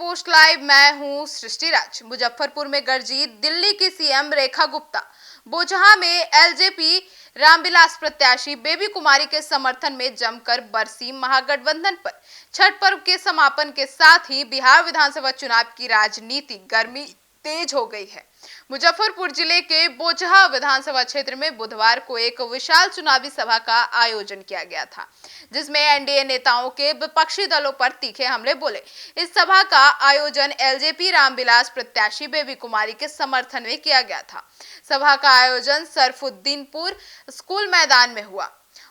Post live, मैं हूं सृष्टि राज। मुजफ्फरपुर में गरजी दिल्ली की सीएम रेखा गुप्ता। बोचहां में एलजेपी रामविलास प्रत्याशी बेबी कुमारी के समर्थन में जमकर बरसी महागठबंधन पर। छठ पर्व के समापन के साथ ही बिहार विधानसभा चुनाव की राजनीति गर्मी तेज हो गई है। मुजफ्फरपुर जिले के बोचहां विधानसभा क्षेत्र में बुधवार को एक विशाल चुनावी सभा का आयोजन किया गया था, जिसमें एनडीए नेताओं के विपक्षी दलों पर तीखे हमले बोले। इस सभा का आयोजन एलजेपी रामविलास प्रत्याशी बेबी कुमारी के समर्थन में किया गया था। सभा का आयोजन सरफुद्दीनपुर स्कूल मैदान में हुआ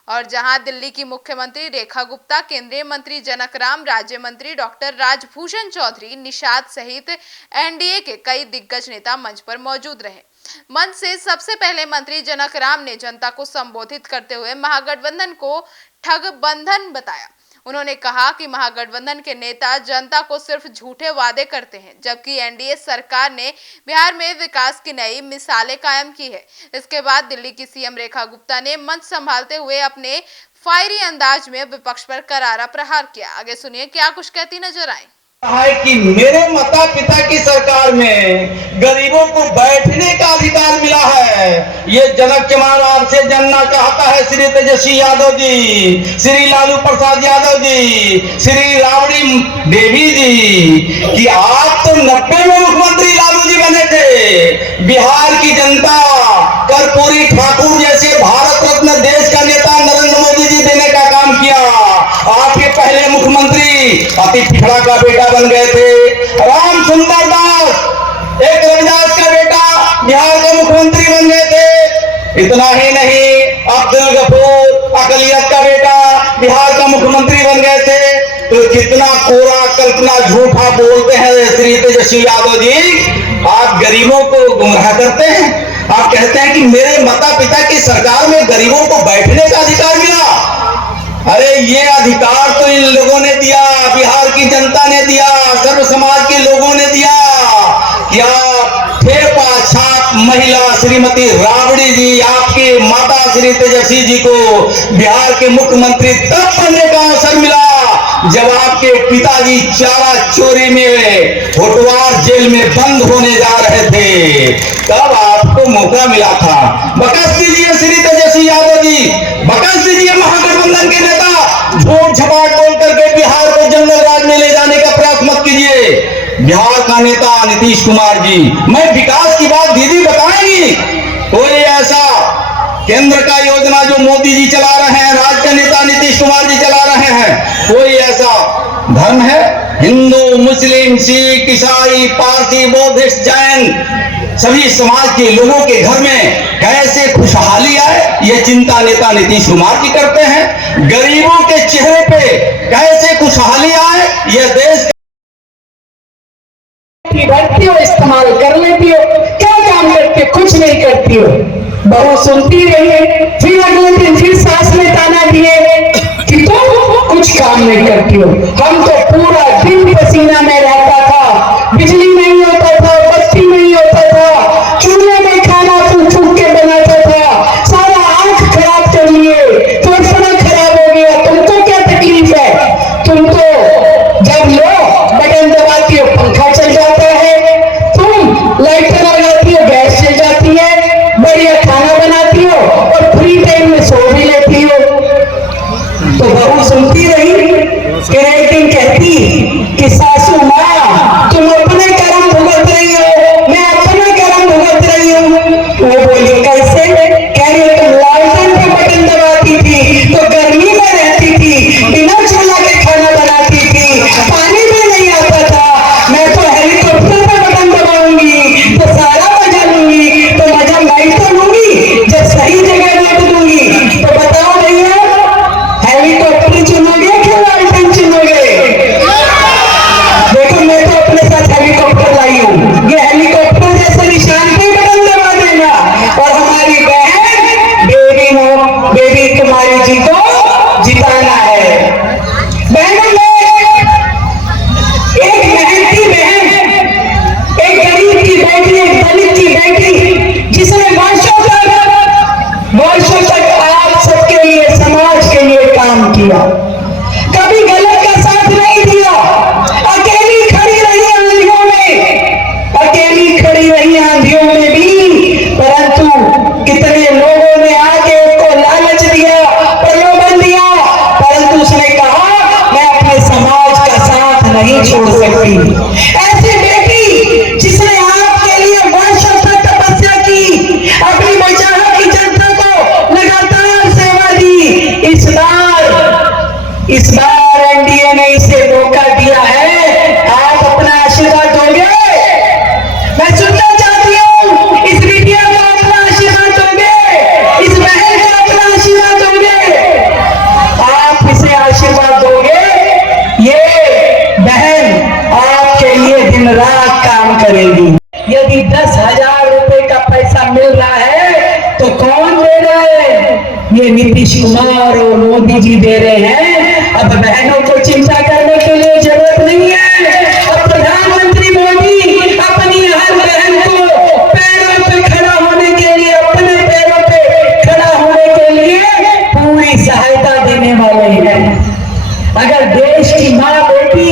और जहां दिल्ली की मुख्यमंत्री रेखा गुप्ता, केंद्रीय मंत्री जनक राम, राज्य मंत्री डॉक्टर राजभूषण चौधरी, निषाद सहित एनडीए के कई दिग्गज नेता मंच पर मौजूद रहे। मंच से सबसे पहले मंत्री जनक राम ने जनता को संबोधित करते हुए महागठबंधन को ठगबंधन बताया। उन्होंने कहा कि महागठबंधन के नेता जनता को सिर्फ झूठे वादे करते हैं, जबकि एनडीए सरकार ने बिहार में विकास की नई मिसालें कायम की है। इसके बाद दिल्ली की सीएम रेखा गुप्ता ने मंच संभालते हुए अपने फायरी अंदाज में विपक्ष पर करारा प्रहार किया। आगे सुनिए क्या कुछ कहती नजर आई। है कि मेरे माता पिता की सरकार में गरीबों को बैठने का अधिकार मिला है। ये जनक चमार आपसे जानना चाहता है श्री तेजस्वी यादव जी, श्री लालू प्रसाद यादव जी, श्री राबड़ी देवी जी, कि आप तो 90 में मुख्यमंत्री लालू जी बने थे। बिहार की जनता कर्पूरी ठाकुर जैसे भारत रत्न देश का नेता नरेंद्र मोदी जी देने का काम किया। आपके पहले मुख्यमंत्री अति पिछड़ा का बेटा बन गए थे। राम सुंदर दास एक रविदास का बेटा बिहार का मुख्यमंत्री बन गए थे। इतना ही नहीं, अब्दुल गफूर अकलियत का बेटा बिहार का मुख्यमंत्री बन गए थे। तो कितना कोरा कल्पना झूठा बोलते हैं श्री तेजस्वी यादव जी। आप गरीबों को गुमराह करते हैं। आप कहते हैं कि मेरे माता पिता की सरकार में गरीबों को बैठने का अधिकार मिला। अरे ये अधिकार तो इन लोगों ने दिया, बिहार की जनता ने दिया, सर्व समाज के लोगों ने दिया। क्या ठेपा छाप महिला श्रीमती राबड़ी जी, आपके माता श्री तेजस्वी जी को बिहार के मुख्यमंत्री तब बनने का अवसर मिला जब आपके पिताजी चारा चोरी में होटवार जेल में बंद होने जा रहे थे, तब आपको मौका मिला था। बकस दीजिए श्री तेजस्वी यादव जी, बकस दीजिए महागठबंधन के नेता। झूठ झपाट बोल करके बिहार को जंगल राज में ले जाने का प्रयास मत कीजिए। बिहार का नेता नीतीश कुमार जी, मैं विकास की बात दीदी बताएंगी। कोई ऐसा केंद्र का योजना जो मोदी जी चला रहे हैं, राज्य का नेता नीतीश कुमार जी चला रहे हैं, कोई ऐसा धर्म है? हिंदू, मुस्लिम, सिख, ईसाई, पारसी, बौद्धिस्ट, जैन सभी समाज के लोगों के घर में कैसे खुशहाली आए, ये चिंता नेता नीतीश कुमार जी करते हैं। गरीबों के चेहरे पे कैसे खुशहाली आए, ये देश की बढ़ती हो, इस्तेमाल कर लेती हो, क्या काम करती हो? कुछ नहीं करती हो। बहू सुनती रही, फिर अगले दिन फिर सास ने ताना दिए कि तुम कुछ काम नहीं करती हो। हम तो पूरा दिन पसीना में रहता था, बिजली नहीं होता था, बत्ती नहीं होता था, चूल्हे में खाना फूक फूक के बनाता था, सारा आंख खराब कर लिए, फेफड़ा खराब हो गया। तुमको क्या तकलीफ है? तुम तो जब लो बटन दबाती हो पंखा चल जाता है, तुम लाइटर लगाती हो गैस चल जाती है, बढ़िया खाना बनाती हो और फ्री टाइम में सो भी लेती हो। तो बहू सुनती रही कि एक दिन कहती कि सासू माँ तुम अपने कर्म भुगत रही हो, मैं अपने कर्म भुगत रही हूँ। वो बोली कैसे? कह रही तुम लालटेन पे बटन दबाती थी तो गर्मी में रहती थी, बिना चूल्हा के खाना बनाती थी, पानी भी नहीं आता था। मैं तो हेलीकॉप्टर पे बटन दबाऊंगी तो सारा मजा लूंगी। तो मजा मैं तो लूंगी जब सही जगह रोक दूंगी। तो बताओ भैया, हेलीकॉप्टर चुनोगे कि लालटेन चुनोगे? देखो मैं तो नहीं छोड़ सकती। ऐसी बेटी जिसने आपके लिए वर्षों तक तपस्या की, अपनी बचाव की जनता को लगातार सेवा दी, इस बार एनडीए ने इसे मौका दिया है। आप अपना आशीर्वाद दोगे? मैं सुनना चाहती हूँ, इस बिटिया को अपना आशीर्वाद दोगे? इस बहन को अपना आशीर्वाद दोगे? आप इसे आशीर्वाद दोगे? ये बहन आपके लिए दिन रात काम करेगी। यदि 10,000 रुपए का पैसा मिल रहा है तो कौन दे रहा है? ये नीतीश कुमार और मोदी जी दे रहे हैं। अब बहनों को चिंता करने के लिए जरूरत नहीं है। अब प्रधानमंत्री मोदी अपनी हर बहन को पैरों पे खड़ा होने के लिए, अपने पैरों पे खड़ा होने के लिए पूरी सहायता देने वाले हैं। अगर देश की माँ बेटी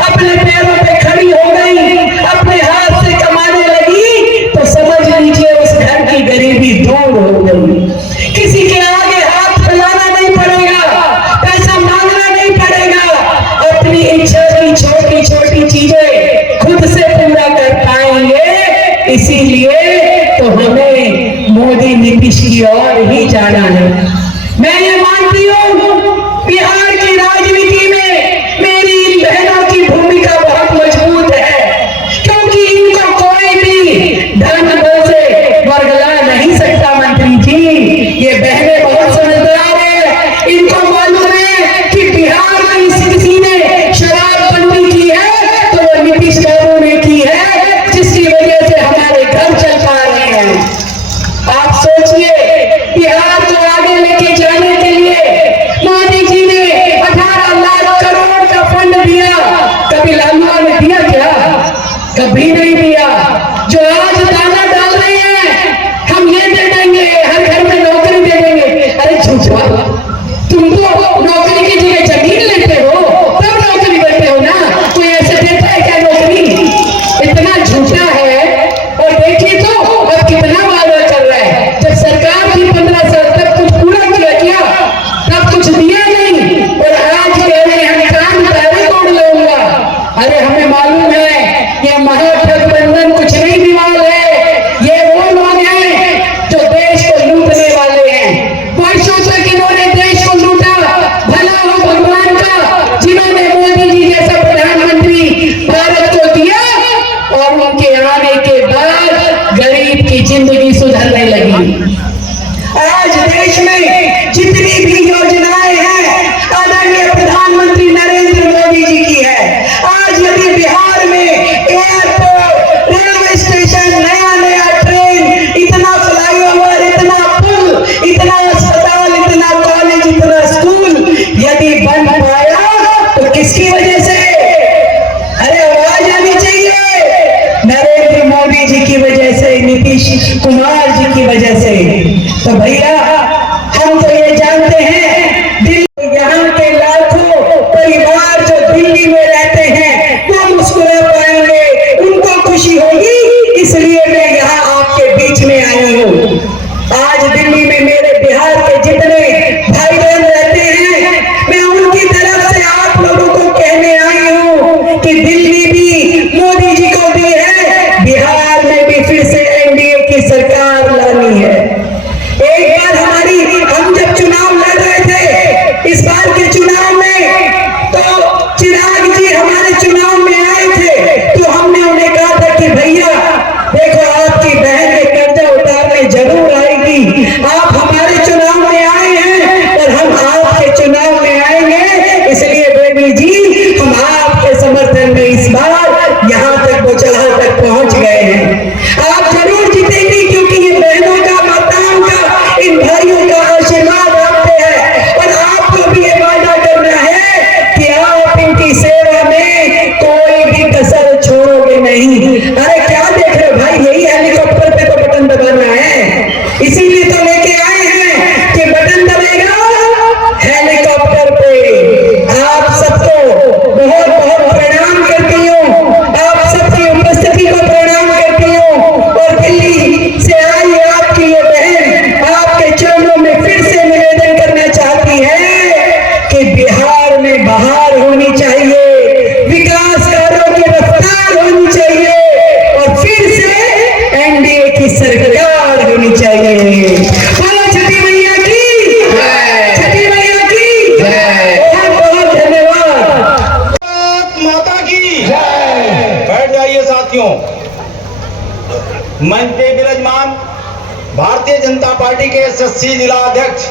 अपने पैरों पे खड़ी हो गई, अपने हाथ से कमाने लगी, तो समझ लीजिए उस घर की गरीबी दूर हो गई। किसी के आगे हाथ फैलाना नहीं पड़ेगा, पैसा मांगना नहीं पड़ेगा। अपनी इच्छा की छोटी छोटी चीजें खुद से पूरा कर पाएंगे। इसीलिए तो हमें मोदी नीतीश की ओर ही जाना है। मैं ये मानती हूँ बिहार की राजनीति में मेरी इन बहनों की भूमिका बहुत मजबूत है, क्योंकि इनको कोई भी धन बल से वर्गला नहीं सकता। मंत्री जी, ये बहनें बहुत समझदार है। इनको मालूम है कि बिहार में किसी ने शराबबंदी की है तो वो नीतीश बाबू ने की है, जिसकी वजह से हमारे घर चल पा रहे हैं। आप सोचिए, बिहार को मंच पे विराजमान भारतीय जनता पार्टी के एसएससी जिला अध्यक्ष